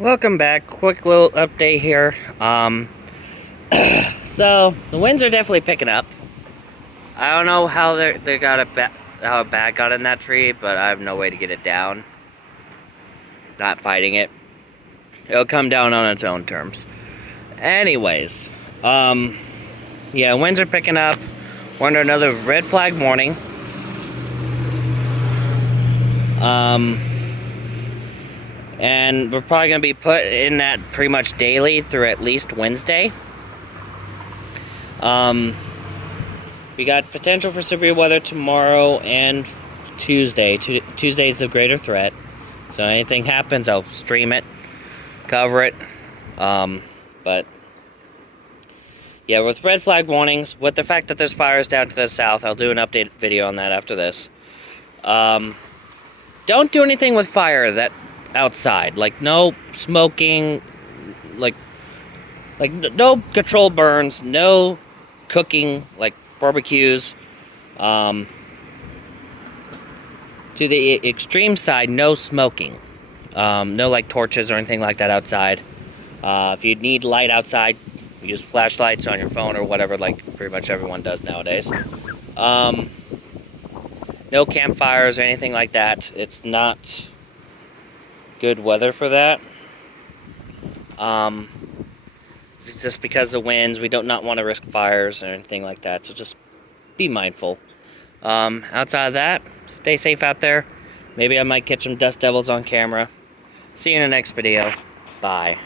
Welcome back. Quick little update here. So the winds are definitely picking up. I don't know how they got how a bat got in that tree, but I have no way to get it down. Not fighting it. It'll come down on its own terms. Anyways, yeah, winds are picking up. We're under another red flag warning. And we're probably going to be put in that pretty much daily through at least Wednesday. We got potential for severe weather tomorrow and Tuesday. Tuesday's the greater threat. So anything happens, I'll stream it, cover it. But yeah, with red flag warnings, with the fact that there's fires down to the south, I'll do an updated video on that after this. Don't do anything with fire that outside, like no smoking, like no controlled burns, no cooking, like barbecues. To the extreme side, no smoking, no like torches or anything like that outside. If you need light outside, use flashlights on your phone or whatever, like pretty much everyone does nowadays. No campfires or anything like that. It's not good weather for that. It's just because of winds, we do not want to risk fires or anything like that, so just be mindful. Outside of that, stay safe out there. Maybe I might catch some dust devils on camera. See you in the next video. Bye.